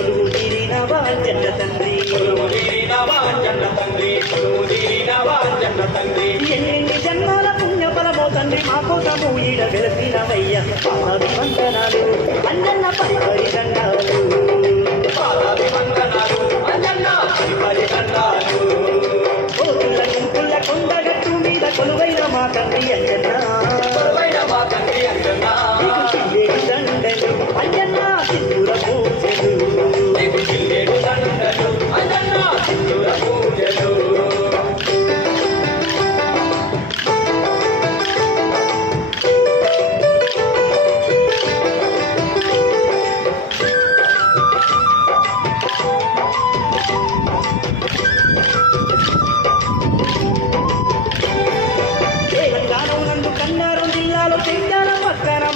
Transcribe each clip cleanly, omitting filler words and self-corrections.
కొలువు తీరినవా అంజన్న తండ్రి ఎన్ని జన్మాల పుణ్యఫలమో తండ్రి మా కోసము ఈడ వెలసినవయ్య పాదాభివందనాలు అంజన్న పరిపరి దండాలు కోతుల గుంపుల కొండగట్టు మీద కొలువైన మా తండ్రి అంజన్న దండలు అంజన్న సింధుర పూజలు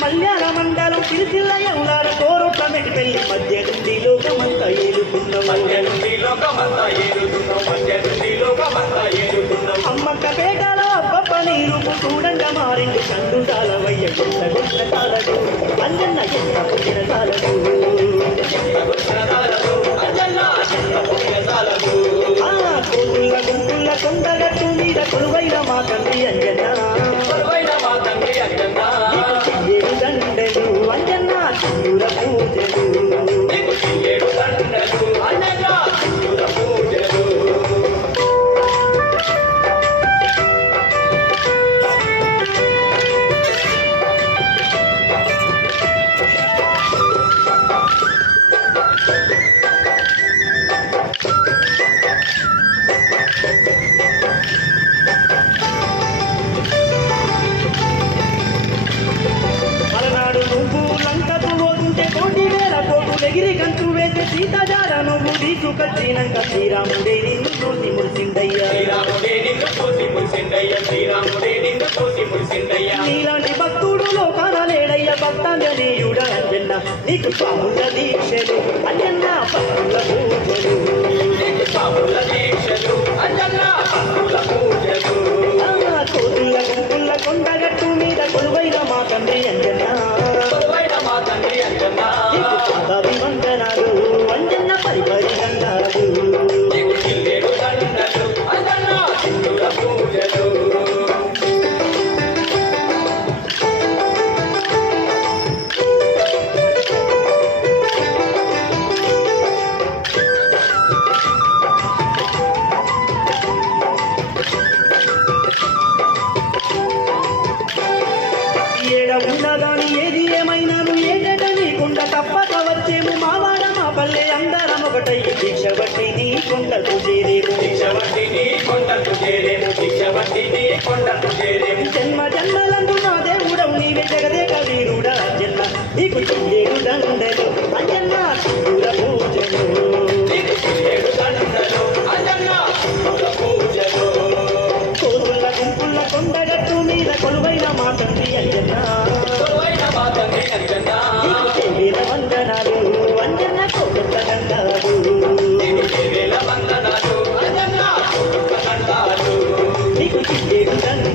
మల్యాల మండలం సిరిసిల్ల ఎవలార కోరుట్ల మెడిపెల్లి మధ్య నుండి లోకమంతా ఏలుతున్న అమ్మక్క పేటలో అబ్బప్ప నీరు చూడంగా మారిండు కండు చాలవయ్య గుంట చాలడు అంజన్న ఎంత పుట్టిన చాలడు కోతుల్ల గుంపుల్ల కొండగట్టు మీద కొలువైన మా తండ్రి అంజన్న దండలు అంజన్న సింధుర పూజలు ఎగిరి గంతు వేసే సీతజార నువ్వు తీసుకొచ్చినాక శ్రీరాముడే నిన్ను చూసి మురిసిందయ్య నీలాంటి భక్తుడు లోకాన లేడయ్య భక్తాంజనేయుడ అంజన్న నీకు స్వాముల దీక్షలు అంజన్న భక్తుల పూజలు కోతుల గుంపుల కొండగట్టు మీద కొలువైన మా తండ్రి అంజన్న పాదాభివందనాలు అంజన్న పరిపరి దండాలు ఉన్నదాని ఏది ఏమైనాను ఏదట నీకుండ తప్పక వచ్చేము మావాడ మా పల్లె అందరం ఒకటయ్యి దీక్ష బట్టి నీ కొండకు చేరేము జన్మ జన్మలందు నా దేవుడవు నీవే జగదేక వీరుడా అంజన్న నీకు చెయ్యేడు దండలు అంజన్న సింధుర పూజలు కోతుల గుంపుల కొండగట్టు మీద కొలువైన మా తండ్రి అంజన్న వందనాలు అంజన్న కోట దండాలు నీకు చిట్టేడు దండ